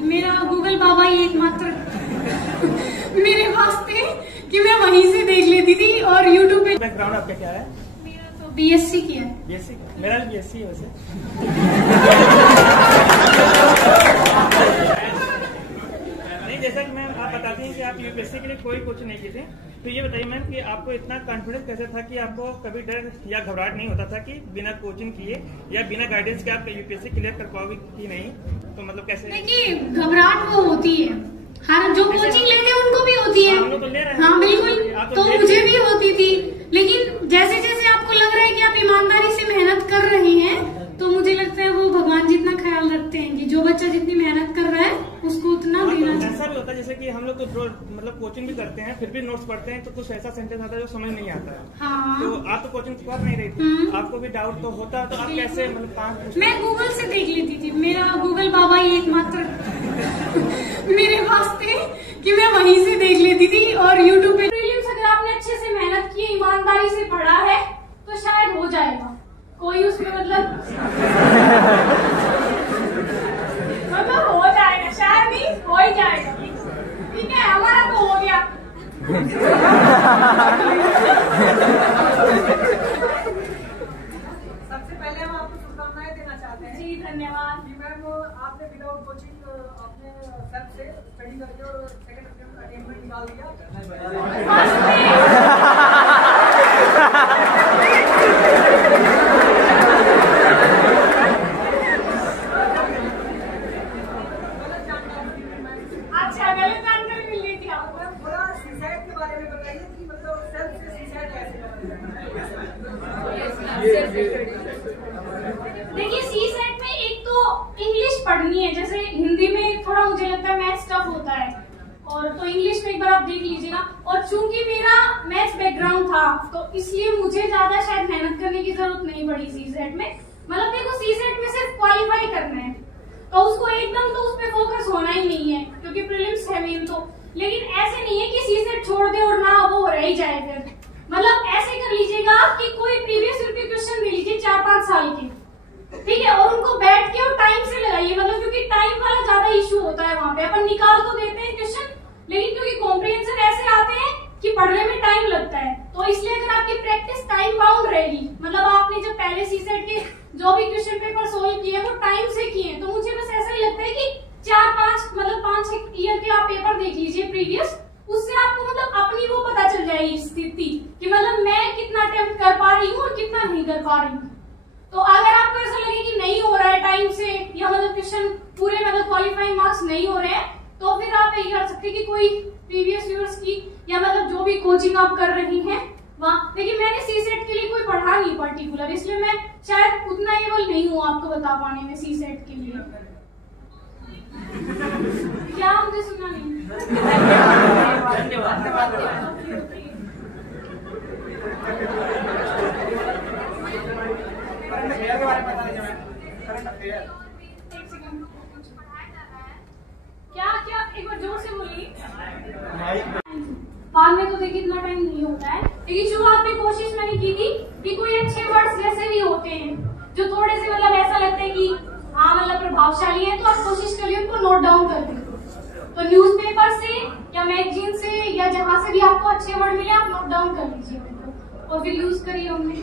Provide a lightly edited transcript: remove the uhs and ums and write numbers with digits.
मेरा गूगल बाबा ही एकमात्र मेरे पास थे कि मैं वहीं से देख लेती थी और यूट्यूब पे। बैकग्राउंड आपका क्या है? मेरा तो बीएससी किया है। बीएससी का? मेरा भी बीएससी है वैसे। नहीं, जैसा कि मैम आप बताती हैं कि आप यूपीएससी के लिए कोई कोचिंग नहीं की थी, तो ये बताइए मैम कि आपको इतना कॉन्फिडेंस कैसे था कि आपको कभी डर या घबराहट नहीं होता था कि बिना कोचिंग किए या बिना गाइडेंस के आप यूपीएससी क्लियर कर पाओगे कि नहीं? तो मतलब कैसे? देखिए, घबराहट वो होती है, हर जो कोचिंग लेते हैं उनको भी होती है। हम लोग तो ले रहे हैं। हाँ बिल्कुल, तो मुझे भी होती थी, लेकिन जैसे जैसे आपको लग रहा है कि आप ईमानदारी से मेहनत कर रहे हैं, तो मुझे लगता है वो भगवान जितना ख्याल रखते हैं कि जो बच्चा जितनी मेहनत कर रहा है उसको उतना देना चाहिए। ऐसा भी होता है जैसे कि हम लोग तो मतलब कोचिंग भी करते हैं, फिर भी नोट्स पढ़ते हैं तो कुछ ऐसा सेंटेंस आता है जो समझ नहीं आता है। हाँ। तो आप तो कोचिंग कर नहीं रही थी, आपको भी डाउट तो होता है, तो आप कैसे मतलब कहाँ? मैं गूगल से देख लेती थी। मेरा गूगल बाबा ही एकमात्र मेरे पास थे कि मैं वहीं से देख लेती थी और यूट्यूब पे। प्रीलिम्स अगर आपने अच्छे से मेहनत की, ईमानदारी से पढ़ा है तो शायद हो जाएगा। कोई उसमें मतलब हो जाएगा, शायद नहीं, हो ही जाएगा। ठीक है, हमारा तो हो गया। सबसे पहले हम आपको शुभकामनाएं देना चाहते हैं। जी धन्यवाद। जी मैम, आपने विदाउट कोचिंग अपने सेल्फ से स्टडी करके और सेकंड अटेम्प्ट निकाल दिया। अच्छा, गलत जानकारी मिल रही थी आपको। थोड़ा सुसाइड के बारे में बताइए कि मतलब सेल्फ से सुसाइड कैसे देखिए, सी सेट में एक तो इंग्लिश पढ़नी है, जैसे हिंदी में थोड़ा मुझे लगता है मैथ्स टफ होता है, और तो इंग्लिश में एक बार आप देख लीजिएगा। और चूंकि मेरा मैथ्स बैकग्राउंड था तो इसलिए मुझे ज्यादा शायद मेहनत करने की जरूरत नहीं पड़ी सी सेट में। मतलब देखो, सी सेट में सिर्फ क्वालिफाई करना है, तो उसको एकदम तो उस पर फोकस होना ही नहीं है क्योंकि प्रीलिम्स है मेन तो। लेकिन ऐसे नहीं है कि सी सेट छोड़ दे और ना वो रह ही जाए। फिर मतलब ऐसे कर लीजिएगा कि कोई प्रीवियस ईयर के क्वेश्चन ले लीजिए 4-5 साल के, ठीक है, और उनको बैठ के और टाइम से लगाइए। मतलब क्योंकि टाइम वाला ज्यादा इशू होता है वहां पे। अपन निकाल तो देते हैं क्वेश्चन, लेकिन क्योंकि कॉम्प्रिहेंशन ऐसे आते हैं कि पढ़ने में टाइम लगता है, तो इसलिए अगर आपकी प्रैक्टिस टाइम बाउंड रहेगी, मतलब आपने जब पहले सी सेट के जो भी क्वेश्चन पेपर सोल्व किए वो टाइम से किए, तो मुझे बस ऐसा ही लगता है कि 5-6 ईयर के आप पेपर देख लीजिए प्रीवियस, उससे आपको मतलब अपनी वो पता चल जाएगी स्थिति कि मतलब मैं कितना अटेम्प्ट कर पा रही हूँ और कितना नहीं कर पा रही हूँ। तो अगर आपको ऐसा लगे कि नहीं हो रहा है टाइम से, या मतलब क्वेश्चन पूरे मतलब क्वालिफाइंग मार्क्स नहीं हो रहे हैं, तो फिर आप यही कर सकते हैं कि कोई प्रीवियस ईयर्स की या मतलब जो भी कोचिंग आप कर रही हैं वहाँ। लेकिन मैंने सी सेट के लिए कोई पढ़ा नहीं पर्टिकुलर, इसलिए मैं शायद उतना एबल नहीं हूँ आपको बता पाने में सी सेट के लिए। क्या मुझे सुना नहीं? क्या एक बार जोर से बोलिए। बाद में तो देखिए इतना टाइम नहीं होता है, लेकिन शुरुआत में कोशिश मैंने की थी कि कोई अच्छे वर्ड्स जैसे भी होते हैं जो थोड़े से मतलब ऐसा लगता है कि हाँ मतलब प्रभावशाली है, तो आप कोशिश करिए उनको नोट डाउन कर दीजिए। तो न्यूज़पेपर से या मैगजीन से या जहाँ से भी आपको अच्छे वर्ड मिले आप नोट डाउन कर लीजिए उनको और फिर यूज करिए उनमें।